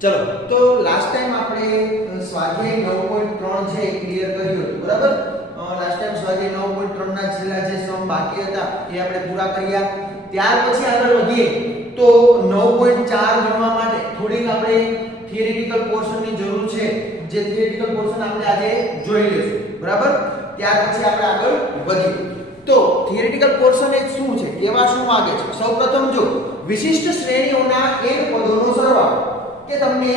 ચલો તો last time આપણે સ્વાધ્યાય 9.3 છે ક્લિયર કર્યું હતું બરાબર. લાસ્ટ ટાઈમ સ્વાધ્યાય 9.3 ના છેલ્લા જે સમ બાકી હતા એ આપણે પૂરા કર્યા. ત્યાર પછી આગળ વધીએ તો 9.4 ગણવા માટે થોડીક આપણે થિયરિટિકલ પોર્શનની જરૂર છે. જે થિયરિટિકલ પોર્શન આપણે આજે જોઈ લઈશું બરાબર. ત્યાર પછી આપણે આગળ વધીએ તો થિયરિટિકલ પોર્શન એ શું છે, કેવા શું માંગે છે. સૌપ્રથમ જો વિશિષ્ટ શ્રેણીઓના n પદોનો સરવાળો કે તમને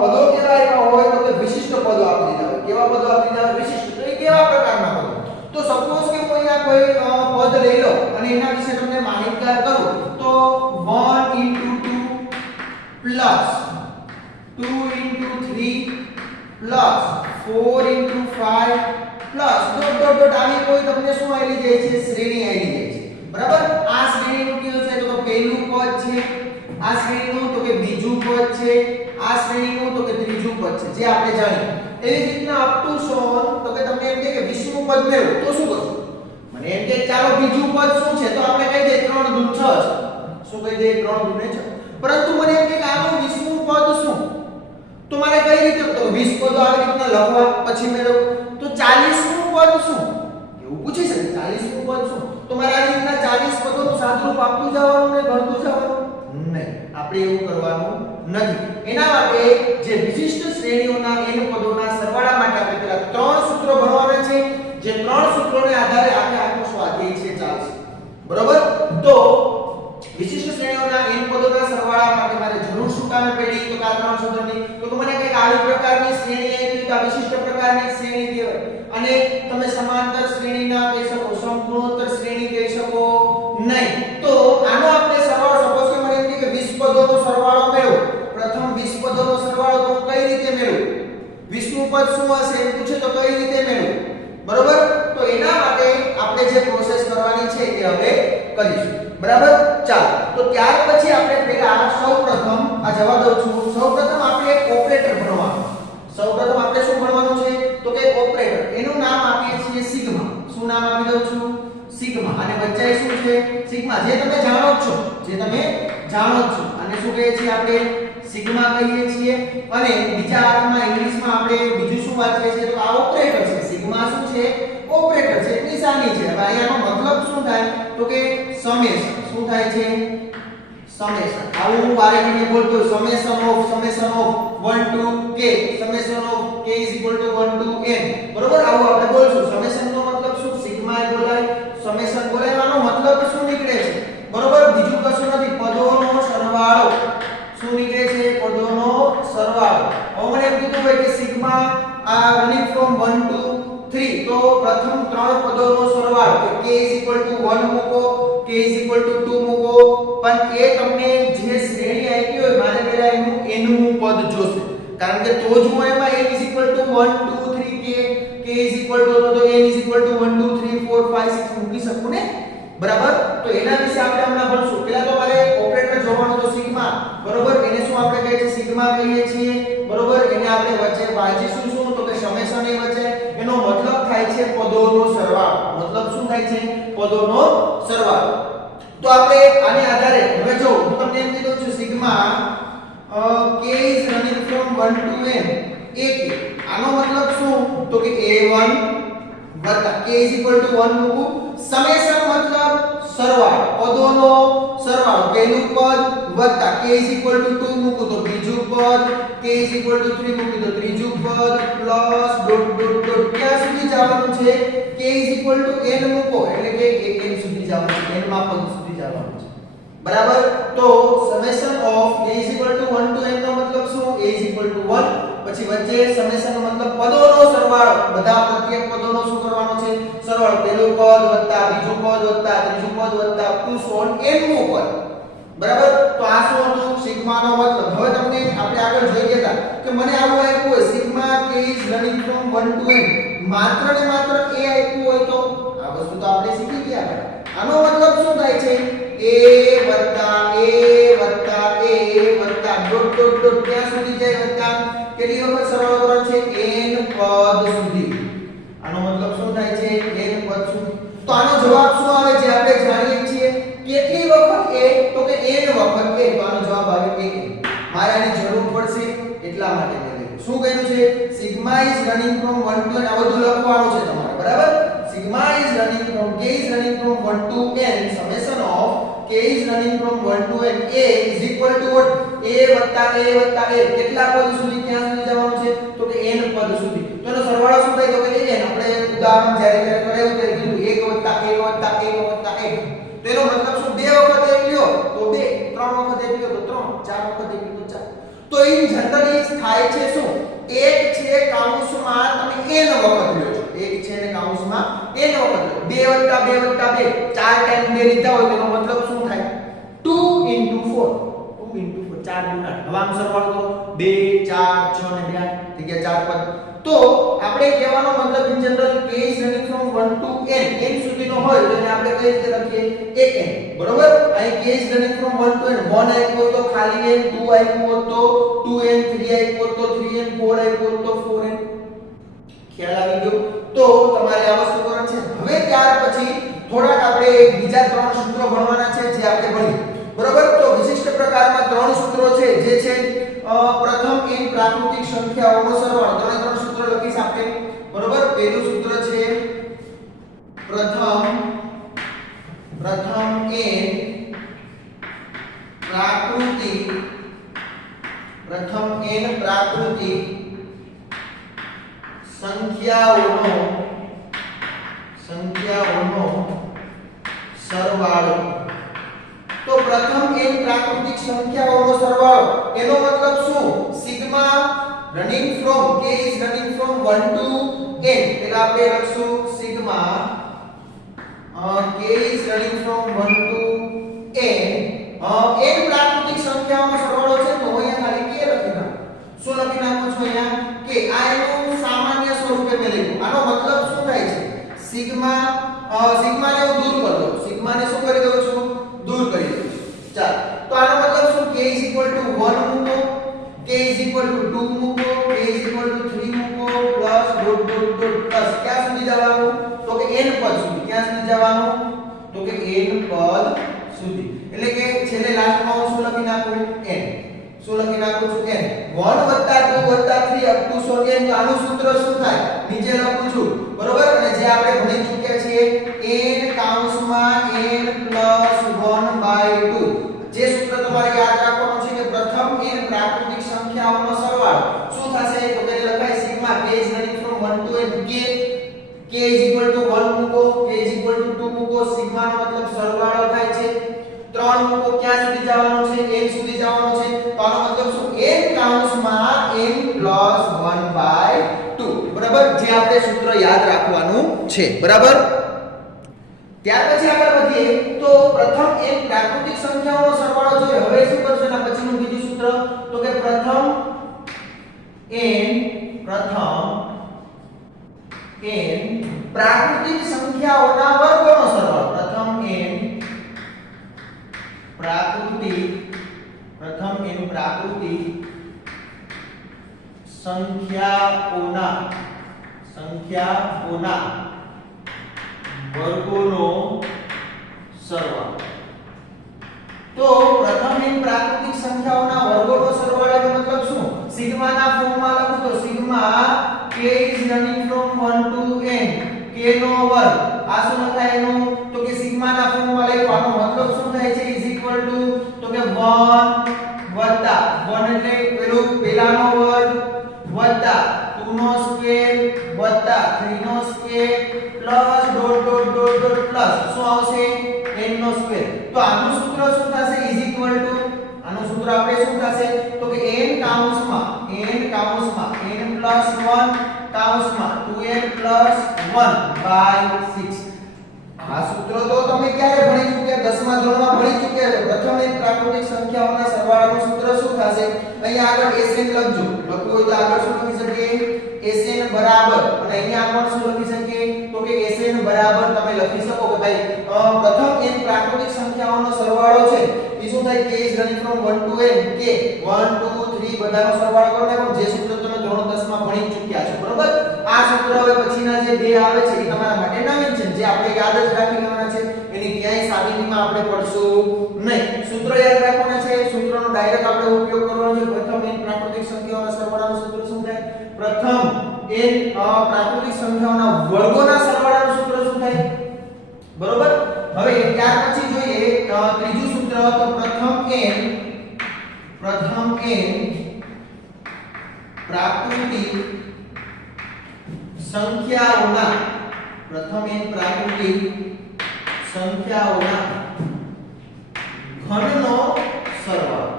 પદો કેવા આપ્યા હોય તો કે વિશિષ્ટ પદો આપી દીધા હોય. કેવા પદો આપી દીધા હોય? વિશિષ્ટ. તો એ કેવા પ્રકારના પદો? તો સપોઝ કે કોઈ આ કોઈ પદ લઈ લો અને એના વિશે તમને માહિતગાર કરું તો 1 * 2 plus 2 * 3 plus 4 * 5 plus dot dot dot આવી કોઈ તમને શું આવી જાય છે? શ્રેણી આવી જાય છે બરાબર. આ શ્રેણીનું કયું છે તો પહેલું પદ છે, આ શ્રેણીનું તો કે બીજું પદ છે, આ શ્રેણીનું તો કે ત્રીજું પદ છે, જે આપણે જાણીએ. એવી રીતના અપ ટુ સોન તો કે તમને એમ કે 20મું પદ મેળવો તો શું કરશો? મને એમ કે ચાલો બીજું પદ શું છે તો આપણે કહી દઈએ 3 * 6 છે. શું કહી દઈએ? 3 * 6. પરંતુ મને એમ કે આનું 20મું પદ શું? તો મારે કઈ રીતે તો 20 પદો આવી રીતના લખવા પછી મેળવો. તો 40મું પદ શું? એવું પૂછી શકે 40મું પદ શું? તો મારે આ રીતના 40 પદોનું સાદુરૂપ આપતું જવાનું ને ગણતું જવાનું નહીં. આપણે એવું કરવાનું નથી. એના માટે જે વિશિષ્ટ શ્રેણીઓના n પદોના સરવાળા માટે આપણે પેલા 3 સૂત્રો ભણવાના છે. જે 3 સૂત્રોને આધારે આપણે આખો સ્વાધ્યાય છે ચાલશે બરોબર. તો વિશિષ્ટ શ્રેણીઓના n પદોના સરવાળા માટે મારે જરૂર શું કામે પડી તો આ 3 સૂત્રોની. તો મને કઈક આવી પ્રકારની શ્રેણી આપી તો આ વિશિષ્ટ પ્રકારની શ્રેણી કહેવાય. અને તમે સમાંતર શ્રેણી ના કહી શકો, સમગુણોત્તર શ્રેણી કહી શકો નહીં. તો આનો આપણે સરવાળો સપોઝ કે મને એમ કે 20 પદોનો સરવાળો મેળવો. પ્રથમ 20 પદોનો સરવાળો તો કઈ રીતે મેળવું? 20મું પદ શું હશે એમ પૂછે તો કઈ રીતે મેળવું બરોબર. તો એના માટે આપણે જે પ્રોસેસ કરવાની છે એ હવે કરીશું બરાબર. ચાલો તો ત્યાર પછી આપણે પહેલા સૌપ્રથમ આ જવા દઉં છું. સૌપ્રથમ આપણે એક ઓપરેટર ભણવાનું. સૌપ્રથમ આપણે શું ભણવાનું છે તો કે ઓપરેટર. એનું નામ આપીએ છીએ સિગ્મા. શું નામ આપી દઉં છું? સિગ્મા. અને વચ્ચે શું છે? સિગ્મા. જે તમે જાણો છો, જે તમે જાણો છો. અને શું કહીએ છીએ આપણે? સિગ્મા કહીએ છીએ. અને બીજા અર્થમાં ઇંગ્લિશમાં આપણે બીજું શું વાંચીએ છીએ તો આ ઓપરેટર છે. સિગ્મા શું છે? ઓપરેટર છે, નિશાની છે. હવે અહીંયાનો મતલબ શું થાય તો કે સમેશન. શું થાય છે? સમેશન. આવું હું વારે ઘડીએ બોલતો summation of 1 to k, summation of k = 1 to n બરોબર. આવું આપણે બોલશું. સમેશન નો મતલબ શું? સિગ્મા એ બોલાય, સમેશન બોલાયવાનો મતલબ શું નીકળે છે બરોબર. બીજું કશું નથી, પદોનો સરવાળો. શું નીકળે છે? પદોનો સરવાળો. હવે મને એમ કીધું હોય કે સિગ્મા આ રનિંગ ફ્રોમ 1 to 3 તો પ્રથમ 3 પદોનો સરવાળો તો k = 1 મૂકો, k = 2 મૂકો. પણ એ તમને જે શ્રેણી આપી હોય મારે પહેલા એનું nમું પદ જોશે. કારણ કે તો જ હું એમાં n = 1 2 3 k = તો n = 1 2 3 4 5 6 મૂકી શકું ને બરાબર. તો એના વિશે આપણે હમણાં ભણશું. પહેલા તો મારે ઓપરેટર જોવાનું તો સિગ્મા બરોબર. એને શું આપણે કહીએ છીએ? સિગ્મા કહીએ છીએ બરોબર. એને આપણે વચ્ચે વાંચીશું શું તો કે સમેશન એ વચ્ચે. એનો મતલબ થાય છે પદોનો સરવાળો. મતલબ શું થાય છે? પદોનો સરવાળો. તો આપણે આને આધારે હવે જો હું તમને એમ કીધું છું sigma k is running from 1 to n ak. આનો મતલબ શું તો કે a1 k = 1 મૂકું. સમેશન મતલબ સરવાળો, પદોનો સરવાળો. પહેલું પદ વત્તા k = 2 મૂકું તો બીજું પદ, k = 3 મૂકું તો ત્રીજું પદ પ્લસ ડોટ ડોટ ડોટ ક્યાં સુધી જવાનું છે? k = n મૂકો એટલે કે n સુધી જવાનું છે. n માં પદ સુધી જવાનું છે બરાબર. તો summation of k = 1 to n નો મતલબ શું? a = 1 પછી વચ્ચે સમેશન નો મતલબ પદોનો સરવાળો. બધા પ્રત્યેક પદોનો શું કરવાનો છે? સરવાળો. પહેલું પદ વત્તા બીજું પદ વત્તા ત્રીજું પદ વત્તા ટુ સોન nમું પદ બરાબર. તો આ શું હતું? સિગ્માનો મતલબ. હવે તમને આપણે આગળ જોઈ ગયા કે મને આવું આપ્યું હોય sigma k is running from 1 to n માત્ર ને માત્ર a આપ્યું હોય તો આ વસ્તુ તો આપણે શીખી ગયા. આનો મતલબ શું થાય છે? a ડોટ ડોટ ડોટ ક્યાં સુધી જાય વત્તા કેટલી વખત સરવાળો કરવાનો છે? n પદ સુધી. આનો મતલબ શું થાય છે? n પદ સુધી. તો આનો જવાબ શું આવે છે? આપણે જાણીએ છીએ કેટલી વખત a તો કે n વખત a. તો આનો જવાબ આવે 1. મારે આની જરૂર પડશે running from 1 to n summation of k is running from 1 to n a is equal to what a કેટલા પદ સુધી ક્યાં સુધી જવાનું છે તો કે n પદ સુધી તો એનો સરવાળો શું થાય તો કે n આપણે ઉદાહરણ જ્યારે કરાયું ત્યારે કીધું 1 તો એનો મતલબ શું બે વખત 1 લ્યો તો 2 ત્રણ વખત 1 લ્યો તો 3 ચાર વખત 1 લ્યો તો 4 તો ઇન જનરલી થાય છે શું એક છે કૌંસમાં તમે n વખત લ્યો છો એક છે ને કૌંસમાં n વખત લ્યો 2 + 2 + 2 ચાર ટાઈમ 2 લીધા હોય તો એનો મતલબ શું થાય 2 * 4 4 ગુણા હવે આમ સરવાળો કરો 2 4 6 ને 2 થઈ ગયા 4 પદ તો આપણે કહેવાનો મતલબ in general k is running from 1 to n સુધીનો હોય તો એને આપણે કઈ રીતે લખીએ an બરોબર અહીં k is running from 1 to n 1 આપ્યો તો ખાલી n 2 આપ્યો તો 2n 3 આપ્યો તો 3n 4 આપ્યો તો 4n ખ્યાલ આવી ગયો તો તમારે આ વસ્તુ કરવાની છે હવે ત્યાર પછી થોડાક આપણે બીજા ત્રણ સૂત્રો ભણવાના છે જે આપણે ભણીએ બરોબર તો વિશિષ્ટ પ્રકારમાં ત્રણ સૂત્રો છે જે છે પ્રથમ n પ્રાકૃતિક સંખ્યાઓનો સરવાળો ત્રણ સૂત્રો લખીશ આપણે બરોબર પહેલું સૂત્ર છે પ્રથમ n પ્રાકૃતિક સંખ્યાઓનો સરવાળો તો પ્રથમ n પ્રાકૃતિક સંખ્યાઓનો સરવાળો એનો મતલબ શું sigma running from k is running from 1 to n એટલે આપણે લખશું sigma k is running from 1 to n n પ્રાકૃતિક સંખ્યાઓનો સરવાળો છે તો અહીંયા ખાલી k લખી નાખો શું લખી નાખું છું અહીંયા કે આ એનું સામાન્ય સ્વરૂપે મેં લખ્યું આનો મતલબ શું થાય છે સિગ્મા ને હું દૂર કરી દઉં સિગ્મા ને શું કરી દઉં છું દૂર કરી દઉં ચાલો તો આનો મતલબ શું k = 1 મૂકો k = 2 મૂકો k = 3 મૂકો પ્લસ પ્લસ ક્યાં સુધી જવાનું તો કે n પદ સુધી ક્યાં સુધી જવાનું તો કે n પદ સુધી એટલે કે છેલ્લે લાસ્ટમાં હું શું લખી નાખું n શું લખી નાખું છું n 1 + 2 + 3 up to so n આનું સૂત્ર શું થાય નીચે લખું છું બરોબર અને જે આપણે ભણી ચૂક્યા છીએ n કૌંસમાં n + 1/2 જે સૂત્ર તમારે યાદ રાખવાનું છે કે પ્રથમ n પ્રાકૃતિક સંખ્યાઓનો સરવાળો શું થશે તો કે લખાય sigma k is running from 1 to n k = 1 મૂકો k = 2 મૂકો સિગ્મા નો મતલબ સરવાળો થાય છે 3 મૂકો ક્યાં સુધી જવાનું છે n સુધી જવાનું છે તો આનો મતલબ શું n કૌંસમાં n + 1/2 બરાબર જે આપણે સૂત્ર યાદ રાખવાનું છે બરાબર ત્યાર પછી આગળ વધીએ તો પ્રથમ n પ્રાકૃતિક સંખ્યાઓનો સરવાળો જોઈએ હવે શું કરશો એના પછીનું બીજું સૂત્ર તો કે પ્રથમ n પ્રાકૃતિક સંખ્યાઓના વર્ગોનો સરવાળો પ્રથમ n પ્રાકૃતિક સંખ્યાઓના વર્ગોનો સરવાળો તો પ્રથમ n પ્રાકૃતિક સંખ્યાઓના વર્ગોનો સરવાળોનો મતલબ શું સિગ્માના ફોર્મમાં લખું તો sigma k is running from 1 to n k નો વર્ગ આ શું લખાય એનું તો કે સિગ્માના ફોર્મમાં લખવાનો મતલબ શું થાય છે is equal to તો કે 1 વત્તા 1 એટલે પેલાનો વર્ગ વત્તા 2 નો સ્ક્વેર વત્તા 3 નો સ્ક્વેર પ્લસ પ્લસ શું આવશે n નો સ્ક્વેર તો આનું સૂત્ર શું થશે is equal to આનું સૂત્ર આપણે શું થશે તો કે n કૌંસમાં n + 1 કૌંસમાં 2n + 1/6 આ સૂત્ર તો તમે ક્યારે ભણી ચૂક્યા 10મા ધોરણમાં ભણી ચૂક્યા છો પ્રથમ n પ્રાકૃતિક સંખ્યાઓના સરવાળાનું સૂત્ર શું થશે અહીંયા આગળ Sn લખજો લખવું હોય તો આગળ શું લખી શકીએ Sn બરાબર અને અહીંયા આગળ શું લખી શકીએ તો કે Sn બરાબર તમે લખી શકો કે ભાઈ પ્રથમ n પ્રાકૃતિક સંખ્યાઓનો સરવાળો છે એ શું થાય k is running from 1 to n k 1 2 3 બધાનો સરવાળો કરો ને જે સૂત્ર તમે ધોરણ 10 માં ભણી ચૂક્યા છો બરોબર આ સૂત્ર હવે પછીના જે બે આવે છે એ તમારા માટે નવીન છે જે આપણે યાદ જ રાખી લેવાના છે એની ક્યાંય સાબિતીમાં આપણે પડશું નહીં સૂત્ર યાદ રાખવાના છે સૂત્રનો ડાયરેક્ટ આપણે ઉપયોગ કરવાનો છે પ્રથમ n પ્રાકૃતિક સંખ્યાઓના સરવાળાનું સૂત્ર શું થાય પ્રથમ n પ્રાકૃતિક સંખ્યાઓના વર્ગોના સરવાળાનું સૂત્ર શું થાય k બરોબર. હવે ત્યાર પછી જોઈએ ત્રીજું સૂત્ર તો પ્રથમ n પ્રાકૃતિક સંખ્યાઓના ઘનનો સરવાળો.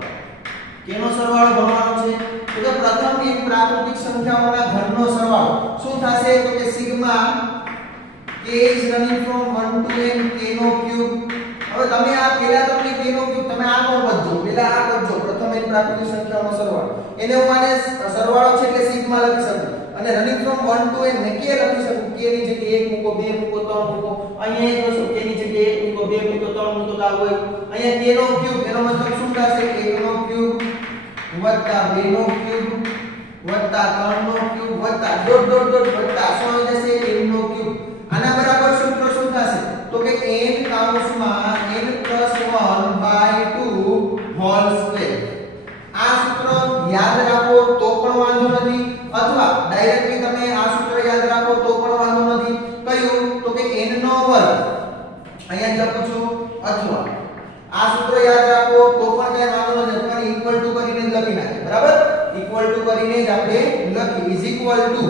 કેનો સરવાળો ગણવાનો છે? તો કે પ્રથમ n પ્રાકૃતિક સંખ્યાઓના ઘનનો સરવાળો શું થશે? તો કે sigma k is running from 1 to n k નો ક્યુબ. હવે તમે આ પહેલા તમને k નો ક્યુબ તમે આ નો વધજો, પહેલા આ વધજો પ્રથમ n પ્રાકૃતિક સંખ્યાઓનો સરવાળો. એને હું આને સરવાળો છે એટલે સિગ્મા લખી શકું અને રનિંગ ફ્રોમ 1 to n ને k લખી શકું. k ની જગ્યાએ 1 મૂકો, 2 મૂકો, 3 મૂકો. અહીંયા એ જોશો k ની જગ્યાએ 1 મૂકો, 2 મૂકો, 3 મૂકો તો આવું હોય. અહીંયા k નો ક્યુબ એનો મતલબ શું થશે? 1 નો ક્યુબ વત્તા 2 નો ક્યુબ વત્તા 3 નો ક્યુબ વત્તા ડોટ ડોટ ડોટ વત્તા શું આવી જશે? n નો ક્યુબ. આના બરાબર સૂત્ર શું થશે? તો કે n કૌંસમાં n+1/2 હોલ સ્ક્વેર. આ સૂત્ર યાદ રાખો તો પણ વાંધો નથી અથવા ડાયરેક્ટલી તમે આ સૂત્ર યાદ રાખો તો પણ વાંધો નથી. કયું? તો કે n નો વર્ગ અહીંયા લખું છું અથવા આ સૂત્ર યાદ રાખો તો પણ કઈ વાંધો નથી અથવા ઇક્વલ ટુ કરીને જ લખી નાખે. બરાબર, ઇક્વલ ટુ કરીને જ આપણે લખી ઇઝ ઇક્વલ ટુ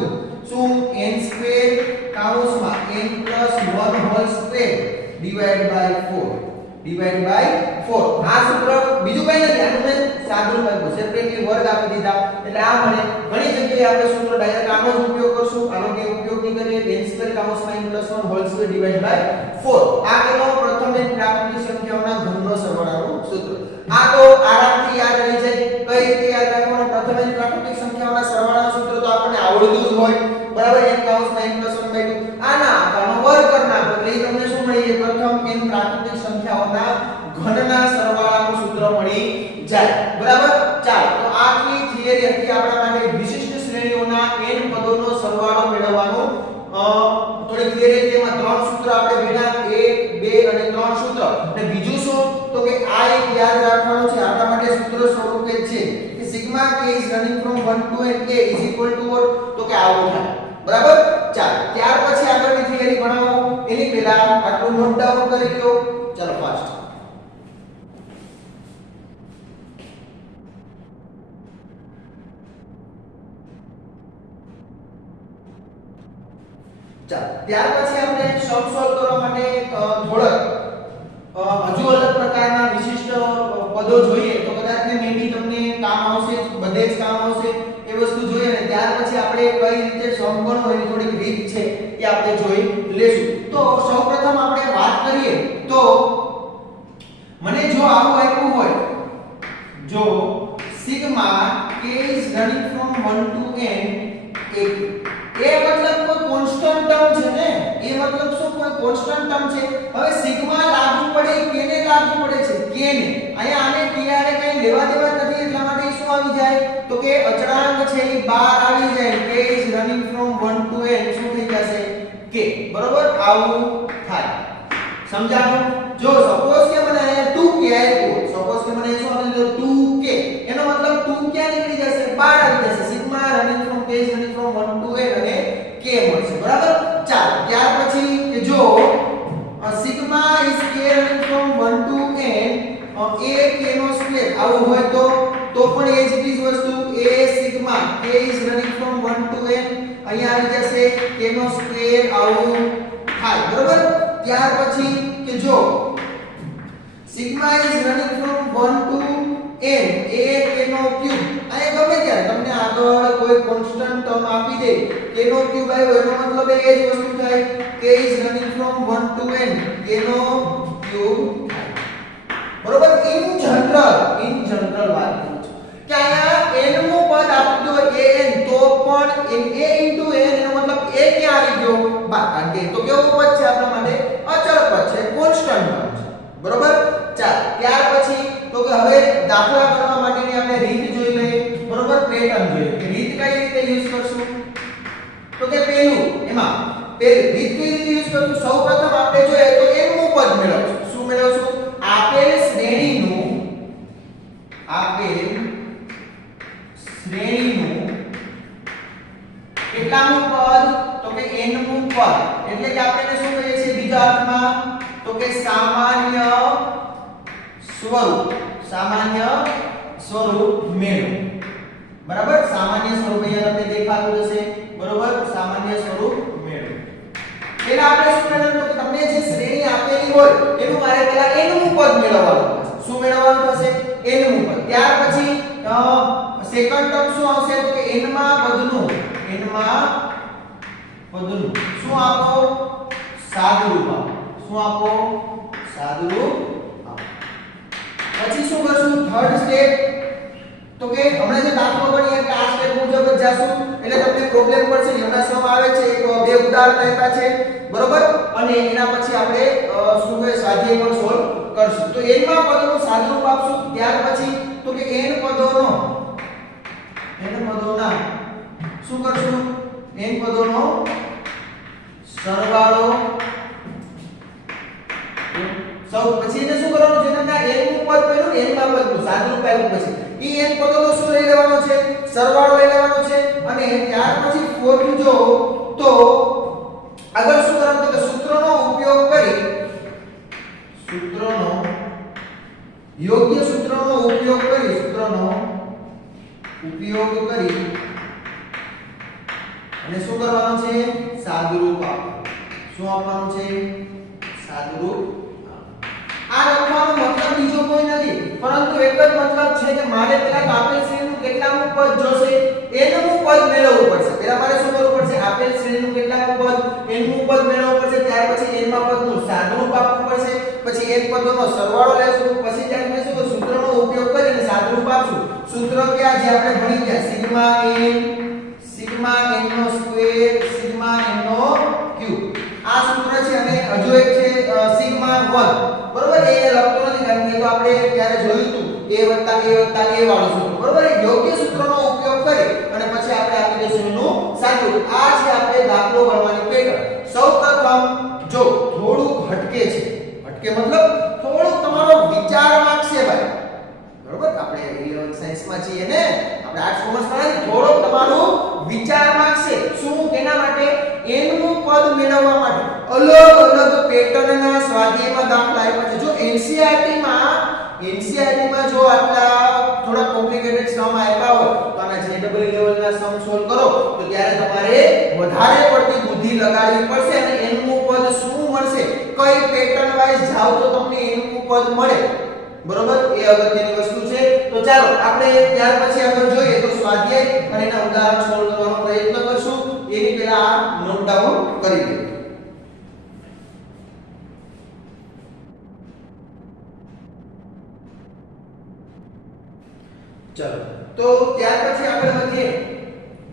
શું? n સ્ક્વેર કૌંસમાં n+1 whole square divide by 4 આ સૂત્ર બીજું કઈ નથી, આનું મેં સાદું લખ્યું સેપરેટલી વર્ગ આપી દીધા એટલે આ મને ઘણી જગ્યાએ આપણે સૂત્ર ડાયરેક્ટ આનો જ ઉપયોગ કરશું. આનો કે ઉપયોગ નહીં કરીએ n સ્ક્વેર કૌંસમાં n+1 whole square divide by 4 આ કેનો? પ્રથમ n પ્રાકૃતિક સંખ્યાઓના ઘનનો સરવાળાનું સૂત્ર. આ તો આરામથી યાદ રહી જાય. કઈ રીતે યાદ રાખવાનું? પ્રથમ n પ્રાકૃતિક સંખ્યાઓના સરવાળાનું સૂત્ર તો આપણને આવડતું જ હોય. બરાબર, n કૌંસમાં n+1/2 આના આનો વર્ગ કરી નાખો એટલે એ તમને શું મળી જાય? પ્રથમ n પ્રાકૃતિક સંખ્યાઓના ઘનના સરવાળાનું સૂત્ર મળી જાય. બરાબર, ચાલો તો આટલી થિયરી હતી આપણા માટે વિશિષ્ટ શ્રેણીઓના n પદોનો સરવાળો મેળવવાનું. થોડી થિયરી તેમાં ત્રણ સૂત્ર આપણે ભેગા 1 2 અને 3 સૂત્ર અને બીજું શું? તો કે આ એક યાદ રાખવાનું છે આપણા માટે સૂત્ર સ્વરૂપે છે કે sigma k is running from 1 to n k is equal to what? તો કે આવું થાય. બરાબર, ચાલો ત્યાર પછી આગળની થિયરી ભણાવો એની પહેલા આટલું નોટ ડાઉન કરી લો. ચાલો ફાસ્ટ. ચાલો ત્યાર પછી આપણે સમ સોલ્વ કરવા માટે થોડક હજુ અલગ પ્રકારના વિશિષ્ટ પદો જોઈએ તો કદાચ ને મેબી તમને કામ આવશે, બધે જ કામ આવશે એ વસ્તુ જોઈએ ને ત્યાર પછી આપણે કઈ રીતે સમ ગણવો એની થોડીક રીત છે એ આપણે જોઈ લેશું. તો સૌપ્રથમ આપણે વાત કરીએ તો મને જો આવું આપ્યું હોય, જો sigma k is running from 1 to n એ મતલબ કોઈ કોન્સ્ટન્ટ ટર્મ છે ને, એ મતલબ શું? કોઈ કોન્સ્ટન્ટ ટર્મ છે. હવે સિગ્મા લાગુ પડે કેને લાગુ પડે છે? કેને. અહીંયા આને k આરે કઈ લેવા દેવા નથી એટલા માટે શું આવી જાય? તો કે અચળાંક છે એ બહાર આવી જાય. k is running from 1 to n શું થઈ જશે? k. બરોબર, આવું થાય. સમજાણું? જો સપોઝ કે મને અહીંયા 2k આપ્યો, સપોઝ કે મને શું આપેલું 2k, એનો મતલબ 2 ક્યાં નીકળી જશે? બહાર આવી જશે. Sigma running from k is running from 1 to n અને k મળશે. બરાબર, ચાલો ત્યાર પછી કે જો sigma is k running from 1 to n a k નો સ્ક્વેર આવું હોય તો પણ એ જ વસ્તુ a sigma k is running from 1 to n અહીંયા આવી જશે k નો સ્ક્વેર આવું થાય. બરાબર, ત્યાર પછી કે જો sigma is running from 1 to n a k નો ક્યુબ આ ગમે ત્યારે તમને આગળ કોઈ કોન્સ્ટન્ટ ટર્મ આપી દે k નો ક્યુબ આવ્યો એનો મતલબ એ જ વસ્તુ થાય k is running from 1 to n k નો ક્યુબ. બરોબર, ઇન જનરલ વાત કરું છું કે અહીંયા n નું પદ આપી દો an તો પણ n a n એનો મતલબ a ક્યાં આવી ગયો? બહાર. કારણ કે તો કેવું પદ છે આપણા માટે? અચળ પદ છે, કોન્સ્ટન્ટ પદ છે. બરોબર, ચાલ ત્યાર પછી તો કે હવે દાખલા કરવા માટેની આપણે રીત જોઈ લઈએ. બરોબર, પેટર્ન જોઈએ કે રીત કઈ રીતે યુઝ કરશું. તો કે પહેલું એમાં પહેલી રીત કઈ રીતે યુઝ કરશું? સૌપ્રથમ આપણે જોઈએ તો n નું પદ મેળવશું. શું મેળવશું? આપેલ શ્રેણીનું કેટલાનું પદ? તો કે n નું પદ એટલે કે આપણે શું કહીએ છીએ બીજા અર્થમાં તો કે સામાન્ય સ્વરૂપ મેળવો. બરાબર, સામાન્ય સ્વરૂપ અહીંયા તમને દેખાતું હશે. બરોબર, સામાન્ય સ્વરૂપ મેળવો. પેલા આપણે શું મેળવવાનું, તો તમને જે શ્રેણી આપેલી હોય એનું મારે પેલા nમું પદ મેળવવાનું થશે. શું મેળવવાનું થશે? nમું પદ. ત્યાર પછી સેકન્ડ ટર્મ શું આવશે, તો કે n માં પદનું શું આપો? સાદુરૂપ આપો. શું આપો? સાદુરૂપ આપો. પછી શું કરશું? થર્ડ સ્ટેપ, તો કે હમણાં જે દાખલો ગણીએ એટલે આ સ્ટેપ મુજબ જ જાશું, એટલે તમને પ્રોબ્લેમ પડશે. હમણાં સમ આવે છે, એક બે ઉદાહરણ આપ્યા છે. બરોબર, અને એના પછી આપણે શું કહે સ્વાધ્યાય પણ સોલ્વ કરશું. તો n માં પદોનું સાદુરૂપ આપશું. ત્યાર પછી તો કે n પદોના શું કરશું? n પદોનો સરવાળો. પછી એને શું કરવાનું છે? તમને n નું પદ પહેલું, n માં પદનું સાદુરૂપ આપ્યું, પછી ઈ n પદોનો શું લઈ લેવાનો છે? સરવાળો લઈ લેવાનો છે. અને ત્યાર પછી ફોર્થ જો તો આગળ શું કરવાનું, તો કે સૂત્રનો ઉપયોગ કરી યોગ્ય સૂત્રનો ઉપયોગ કરી અને શું કરવાનું છે? સાદુરૂપ આપવાનું. શું આપવાનું છે? સાદુરૂપ. આ લખવાનો મતલબ બીજો કોઈ નથી, પરંતુ એક જ મતલબ છે કે મારે પેલા આપેલ શ્રેણીનું કેટલામું પદ જોશે, nમું પદ મેળવવું પડશે. પહેલા મારે શું કરવું પડશે? આપેલ શ્રેણીનું કેટલામું પદ, nમું પદ મેળવવું પડશે. ત્યાર પછી n માં પદનું સાદુરૂપ આપવું પડશે. પછી એક પદોનો સરવાળો લેશું. પછી ત્યાં મેં શું કર્યું? સૂત્રનો ઉપયોગ કરીને સાદુરૂપ આપશું. સૂત્ર ક્યાં જે આપણે ભણી ગયા? સિગ્મા n નો સ્ક્વેર સિગ્મા n નો ક્યુબ. આ સૂત્ર છે. અને હજુ એક છે સિગ્મા 1. બરોબર, એ લખતો નથી કારણ કે તો આપણે ત્યારે જોયું હતું a વાળું સૂત્ર. બરોબર, એ યોગ્ય સૂત્રનો ઉપયોગ કરી અને પછી આપણે આપી દઈશું એનું સાદુરૂપ. આ છે આપણે દાખલો ગણવાની પેટર્ન. સૌપ્રથમ જો થોડુંક હટકે છે, હટકે મતલબ થોડુંક તમારો વિચાર માંગશે ભાઈ. બરોબર, આપણે 11th સાયન્સમાં છીએ ને, આપણે આર્ટ્સ કોમર્સમાં નથી. થોડોક તમારું વિચાર માંગશે. શું? કેના માટે? nમું પદ મેળવવા માટે. અલગ અલગ પેટર્નના સ્વાધ્યાયમાં દાખલા આપ્યા છે. જો NCERT માં જો આટલા થોડા કોમ્પ્લિકેટેડ સમ આપ્યા હોય તો આના JEE લેવલના સમ સોલ્વ કરો તો ત્યારે તમારે વધારે પડતી બુદ્ધિ લગાડવી પડશે. અને nમું પદ શું મળશે, કઈ પેટર્ન વાઇઝ જાવ તો તમને nમું પદ મળે. બરોબર, એ અગત્યની વસ્તુ છે. તો ચાલો આપણે ત્યાર પછી આગળ જોઈએ તો સ્વાધ્યાય અને એના ઉદાહરણ સોલ્વ કરવાનો પ્રયત્ન કરશું. એની પહેલા આ નોટ ડાઉન કરી લો. ચાલો, તો ત્યાર પછી આપણે વધીએ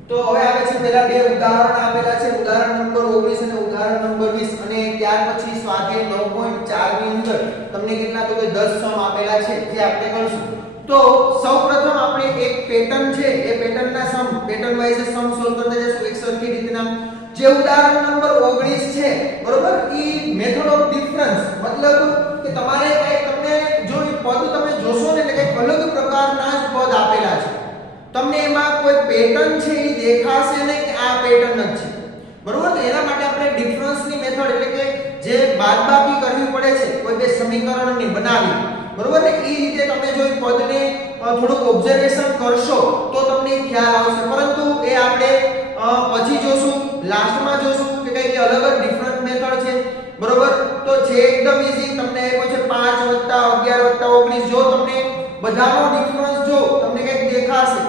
તો હવે આવે છે પહેલા બે ઉદાહરણ આપેલા છે, ઉદાહરણ નંબર 19 અને ઉદાહરણ નંબર 20. અને ત્યાર પછી સ્વાધ્યાય 9.4 ની અંદર તમને કેટલા તો કે 10 સમ આપેલા છે જે આપણે ગણશું. તો સૌપ્રથમ આપણે એક પેટર્ન છે એ પેટર્નના સમ પેટર્ન વાઇઝ સમ સોલ્વ કરતા જઈશું એક સરખી રીતના. જે ઉદાહરણ નંબર 19 છે, બરોબર, ઈ મેથડ ઓફ ડિફરન્સ મતલબ કે તમારે કઈ તમને જો પદ તમે જોશો ને એટલે કઈ અલગ પ્રકારના જ પદ આપેલા છે. તમને એમાં કોઈ પેટર્ન છે એ દેખાશે નહીં કે આ પેટર્ન જ છે. બરોબર, તો એના માટે આપણે ડિફરન્સની મેથડ એટલે કે જે બાદબાકી કરવી પડે છે કોઈ બે સમીકરણની બનાવી. બરોબર ને, એ રીતે તમે જો પદને થોડુંક ઓબ્ઝર્વેશન કરશો તો તમને ખ્યાલ આવશે. પરંતુ એ આપણે પછી જોશું, લાસ્ટમાં જોશું કે કઈ અલગ જ ડિફરન્ટ મેથડ છે. બરોબર, તો જે એકદમ ઈઝી તમને આપ્યો છે 5 11 19. જો તમને બધાનો ડિફરન્સ જો તમને કઈક દેખાશે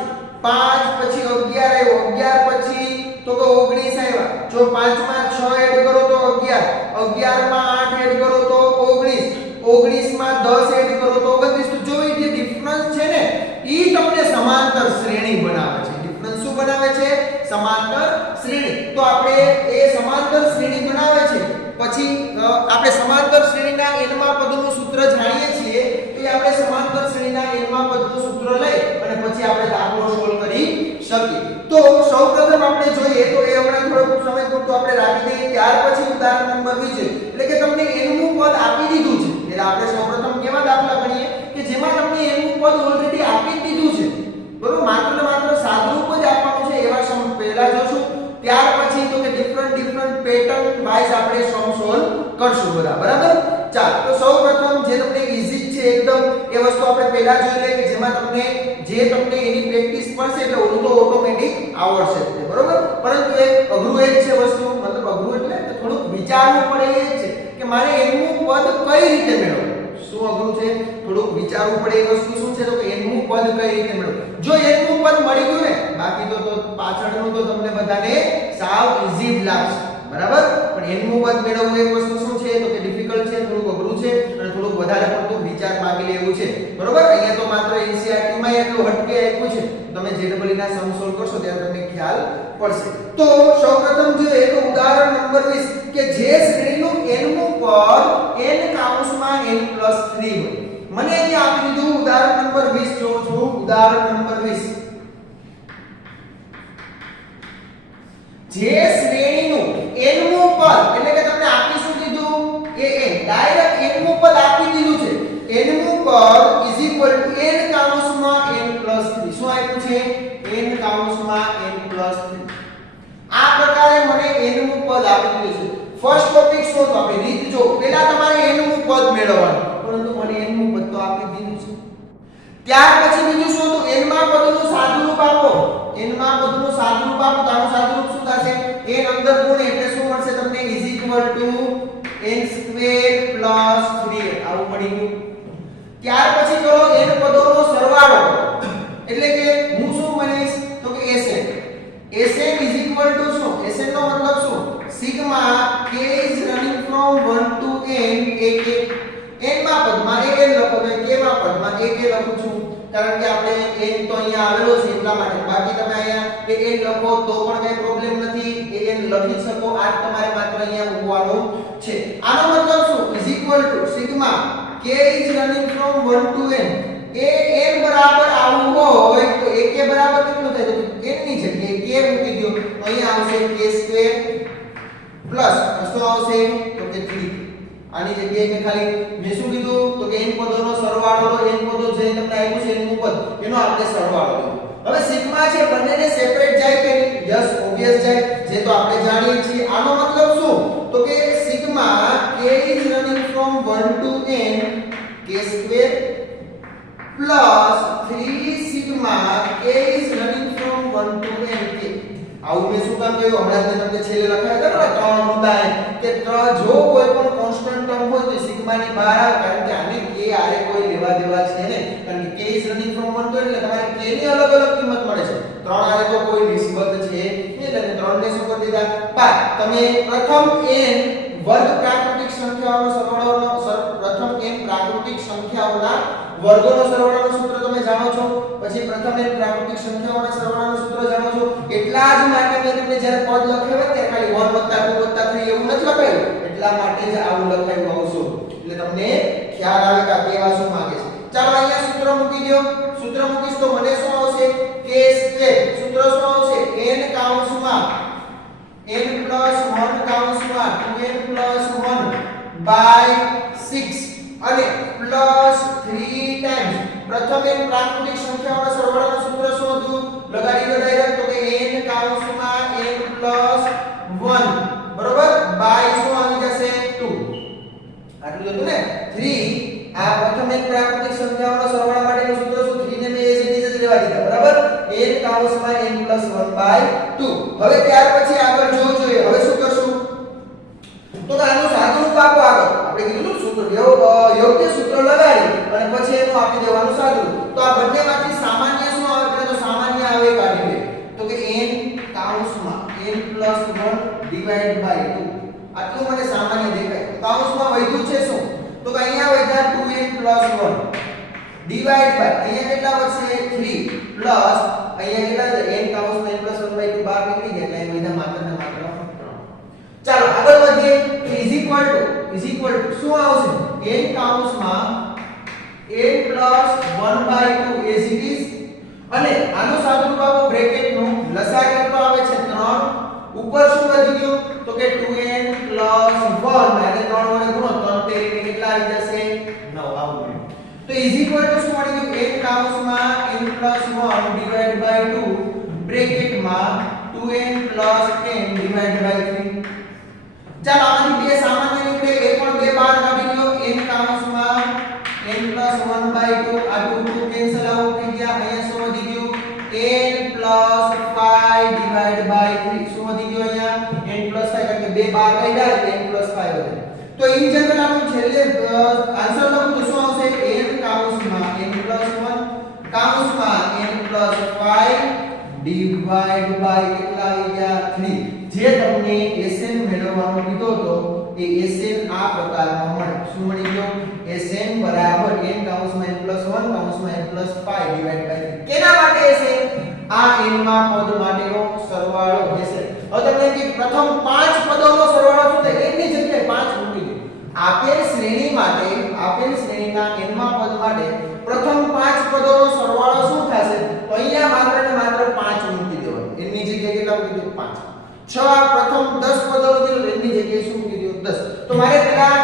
5 પછી 11 આવ્યો, 11 પછી તો કે 19 આવ્યા. જો 5 માં 6 એડ કરો તો 11, 11 માં 8 એડ કરો તો 19, 19 માં 10 એડ કરો તો 32. તો જો એ જે ડિફરન્સ છે ને ઈ તમને સમાંતર શ્રેણી બનાવે છે. ડિફરન્સ શું બનાવે છે? સમાંતર શ્રેણી. તો આપણે એ સમાંતર શ્રેણી બનાવે છે. પછી આપણે સમાંતર શ્રેણીના n માં પદનું સૂત્ર જાણીએ છીએ. તો એ આપણે સમાંતર શ્રેણીના n માં પદનું સૂત્ર લઈ અને પછી આપણે દાખલો સોલ્વ કરી શકીએ. તો સૌપ્રથમ આપણે જોઈએ તો એ હમણાં થોડો સમય પૂરતો આપણે રાખી દઈએ. ત્યાર પછી ઉદાહરણ નંબર 20 એટલે કે તમને n નું પદ આપી દીધું છે. એટલે આપણે સૌપ્રથમ કેવા દાખલા ગણીએ કે જેમાં તમને n નું પદ ઓલરેડી આપી દીધું છે. બરોબર, માત્ર ને માત્ર સાદુરૂપ જ આપવાનું છે એવા સમ પહેલા જોશું. ત્યાર પછી તો કે ડિફરન્ટ પેટર્ન વાઇઝ આપણે સમ સોલ્વ કરશું. બરાબર, ચાલ તો સૌપ્રથમ જે તમને ઈઝી છે એકદમ એ વસ્તુ આપણે પહેલા જોઈ લઈએ કે જેમાં તમને એની પ્રેક્ટિસ પડશે એટલે ઓલું તો ઓટોમેટિક આવડશે જ તે, બરોબર. પરંતુ એક અઘરું એક છે વસ્તુ, મતલબ અઘરું એટલે કે થોડુંક વિચારવું પડે એ છે કે મારે એનું પદ કઈ રીતે મેળવવું. શું અઘરું છે? થોડુંક વિચારવું પડે એ વસ્તુ શું છે તો કે એનું પદ કઈ રીતે મેળવવું. જો એનું પદ મળી ગયું ને બાકી તો પાછળનું તો તમને બધાને સાવ ઈઝી જ લાગશે, બરાબર. પણ એનું પદ મેળવવું એક વસ્તુ શું છે તો કે ડિફિકલ્ટ છે, થોડુંક અઘરું છે અને થોડુંક વધારે પડતું વિચાર માંગી લેવું છે, બરોબર. અહીંયા તો માત્ર NCERT માં એટલું હટકે આપ્યું છે, તમે JEE ના સમ સોલ્વ કરશો ત્યારે તમને ખ્યાલ પડશે. તો સૌપ્રથમ જો એક ઉદાહરણ નંબર 20 કે જે શ્રેણીનું nમું પદ n કાઉન્સમાં n+3 હોય. મને અહીં આપી દીધું ઉદાહરણ નંબર 20 જો છો ઉદાહરણ નંબર 20 જે શ્રેણીનું nમું પદ એટલે કે તમને આપી શું દીધું એ n ડાયરેક્ટ nમું પદ આપી દીધું છે. nમું પદ n કાઉન્સમાં n+3 શું આપ્યું છે n કાઉન્સમાં n+3. આ પ્રકારે મને nમું પદ આપી દીધું છે. ફર્સ્ટ ટોપિક શું તો આપણે રીત જો પહેલા તમારે nમું પદ મેળવવાનું, પરંતુ મને nમું પદ તો આપી દીધું છે. ત્યાર પછી બીજું શું તો n માં પદનું સાદુરૂપ આપો. n માં પદનું સાદુરૂપ આપો તો આનું સાદુરૂપ શું થશે n અંદર ગુણ એટલે શું મળશે તમને n² + 3 આવું મળી ગયું. ત્યાર પછી કરો n પદોનો સરવાળો એટલે કે હું શું બનીશ તો કે Sn. Sn શું? Sn નો મતલબ શું? Sigma k is running from 1 to n ak. n માં પદમાં an લખો તો k માં પદમાં ak લખું છું કારણ કે આપણે n તો અહીંયા આવેલો છે એટલા માટે. બાકી તમે અહીંયા an લખો તો પણ કઈ પ્રોબ્લેમ નથી, an લખી શકો. આ તમારે માત્ર અહીંયા મૂકવાનું છે. આનો મતલબ શું? Sigma k is running from 1 to n. A n બરાબર આવું હોય તો ak બરાબર કેટલું થાય તો n ની જગ્યાએ k મૂકી દો તો અહીંયા આવશે k² પ્લસ શું આવશે તો કે 3. આની જગ્યાએ કે ખાલી મેં શું કીધું તો કે n પદોનો સરવાળો લો. n પદો જે તમને આપ્યું છે nનું પદ એનો આપણે સરવાળો લો. હવે સિગ્મા છે બંનેને સેપરેટ જાય કે યસ ઓબવિયસ જાય જે તો આપણે જાણીએ છીએ. આનો મતલબ શું તો કે sigma k is running from 1 to n k² plus 3 sigma k is running from 1 to n k. આવું મેં શું કામ કહ્યું હમણાં જ તમને છેલ્લે લખાયા હતા ને ત્રણ મુદ્દા કે જો કોઈ પણ કોન્સ્ટન્ટ ટર્મ હોય તો સિગ્મા ની બહાર આવે કારણ કે આને k આરે કોઈ લેવા દેવા છે ને કારણ કે k is running from 1 to n એટલે તમારે k ની અલગ અલગ કિંમત મળે છે. ત્રણ આરે તો કોઈ નિસ્બત છે એટલે ત્રણ ને શું કરી દીધા બાદ. તમે પ્રથમ n વર્ગ પ્રાકૃતિક સંખ્યાઓનો સરવાળોનો પ્રથમ n પ્રાકૃતિક સંખ્યાઓના વર્ગોનો સરવાળાનો સૂત્ર તમે જાણો છો. પછી પ્રથમ n પ્રાકૃતિક સંખ્યાઓના સરવાળાનો સૂત્ર જાણો છો. એટલા જ માટે મેં તમને જ્યારે પદ લખાવ્યા ત્યારે ખાલી 1 + 2 + 3 એવું નથી લખાયું. એટલા માટે જ આવું લખાયું આવશું એટલે તમને ખ્યાલ આવે કે આ કેવા શું માંગે છે. ચાલો અહીંયા સૂત્ર મૂકી દો. સૂત્ર મૂકીશ તો મને શું આવશે k². સૂત્ર શું આવશે n કાઉન્સમાં n+1 કાઉન્સમાં 2n+1/6 અને +3 ટાઈમ્સ પ્રથમ n પ્રાકૃતિક સંખ્યાઓના સરવાળાનું સૂત્ર શું હતું લગાડી દો ડાયરેક્ટ તો કે n કાઉન્સમાં n+1 બરોબર બાય શું આવી જશે 2. આટલું હતું ને 3. આ પ્રથમ n પ્રાકૃતિક સંખ્યાઓના સરવાળા માટેનું સૂત્ર શું 3 ને મેં as it is જ લેવા દીધા બરાબર n કાઉન્સમાં n+1/2. હવે ત્યાર પછી આગળ જોઈએ હવે શું કરશું તો આનું સાદુરૂપ આપો. આગળ આપણે કીધું સૂત્ર યોગ્ય સૂત્ર લગાડી અને પછી એનું આપી દેવાનું સાદુરૂપ. તો આ બંનેમાંથી સામાન્ય શું આવે એટલે તો સામાન્ય આવે કાઢી લે તો કે n કાઉન્સમાં n+1/2 આટલું મને સામાન્ય દેખાય. કાઉન્સમાં વધ્યું છે શું તો કે અહીંયા વધ્યા 2n+1 ડિવાઇડ બાય અહીંયા કેટલા વધશે 3 પ્લસ અહીંયા કેટલા n કાઉન્સમાં n+1/2 બહાર નીકળી ગયા એટલે અહીંયા માત્ર ને માત્ર 3. ચાલો આગળ વધીએ ઇઝ ઇક્વલ ટુ શું આવશે n કાઉન્સમાં n+1/2 as it is અને આનું સાદુરૂપ આપો બ્રેકેટ નું લસા કેટલો આવે છે 3 ઉપર શું વધી ગયું તો કે 2n+1 અને 3 વડે ગુણો 3 તેરી કેટલા આવી જશે 9 આવું. તો ઇઝ ઇક્વલ ટુ શું મળી ગયું n કાઉન્સમાં n+1/2 બ્રેકેટમાં 2n+10/3. ચાલો આમાંથી બે સામાન્ય નીકળે એ પણ બે બહાર કાઢી લો n બે બાર કાઢ્યા એટલે n + 5 વધે. તો ઇન જનરલ આપણું છેલ્લે આન્સર લખું તો શું આવશે? n કૌંસમાં n + 1 કૌંસમાં n + 5 ડિવાઇડ બાય કેટલા આવી ગયા 3. જે તમને Sn મેળવવાનો કીધો તો એ Sn આ પ્રકારમાં મળે. શું મળી ગયો? Sn બરાબર n કૌંસમાં n + 1 કૌંસમાં n + 5 ડિવાઇડ બાય 3. કેના માટે હશે? આ n માં પદ માટેનો સરવાળો હશે. હવે તમને કે પ્રથમ 5 પદોનો સરવાળો શું થાય? n ની જગ્યાએ 5 મૂકી દો. આપેલ શ્રેણી માટે આપેલ શ્રેણીના n માં પદ માટે પ્રથમ 5 પદોનો સરવાળો શું થશે? તો અહીંયા માત્ર ને માત્ર 5 મૂકી દેવાનું. n ની જગ્યાએ કેટલા મૂકી દો? 5. 6 પ્રથમ 10 પદોનો કીધું n ની જગ્યાએ શું મૂકી દો? 10. તો મારે પેલા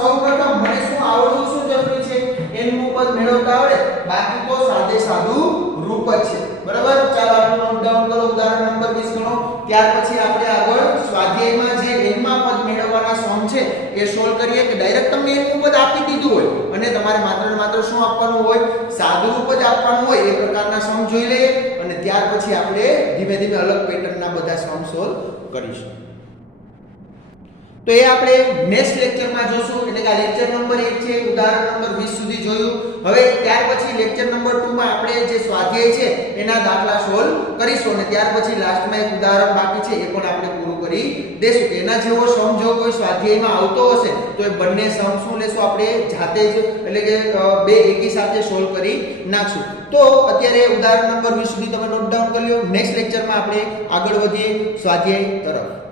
સૌપ્રથમ મને શું આવડવું શું જરૂરી છે? n નું પદ મેળવતા આવડે. બાકી તો સાદે સાદું રૂપ જ છે. બરાબર? ચાલો આપણે નોટ ડાઉન કરો. ઉદાહરણ નંબર 20 ગણો. ત્યાર પછી આપણે આગળ સ્વાધ્યાયમાં જે n માં પદ મેળવવાના સમ છે એ સોલ્વ કરીએ કે ડાયરેક્ટ તમને n નું પદ આપી દીધું હોય અને તમારે માત્ર ને માત્ર શું આપવાનું હોય? સાદું રૂપ જ આપવાનું હોય. એ પ્રકારના સમ જોઈ લઈએ અને ત્યાર પછી આપણે ધીમે ધીમે અલગ પેટર્નના બધા સમ સોલ્વ કરીશું. તો એ આપણે નેક્સ્ટ લેક્ચરમાં જોશું. એટલે કે આ લેક્ચર નંબર 1 છે, ઉદાહરણ નંબર 20 સુધી જોયું. હવે ત્યાર પછી લેક્ચર નંબર 2 માં આપણે જે સ્વાધ્યાય છે એના દાખલા સોલ્વ કરીશું અને ત્યાર પછી લાસ્ટમાં એક ઉદાહરણ બાકી છે એ પણ આપણે પૂરું કરી દેશું. કે એના જેવો સમ જો કોઈ સ્વાધ્યાયમાં આવતો હશે તો એ બંને સમ શું લેશું? આપણે જાતે જ એટલે કે બે એકી સાથે સોલ્વ કરી નાખશું. તો અત્યારે ઉદાહરણ નંબર 20 સુધી તમે નોટ ડાઉન કરી લો. નેક્સ્ટ લેક્ચરમાં આપણે આગળ વધીએ સ્વાધ્યાય તરફ.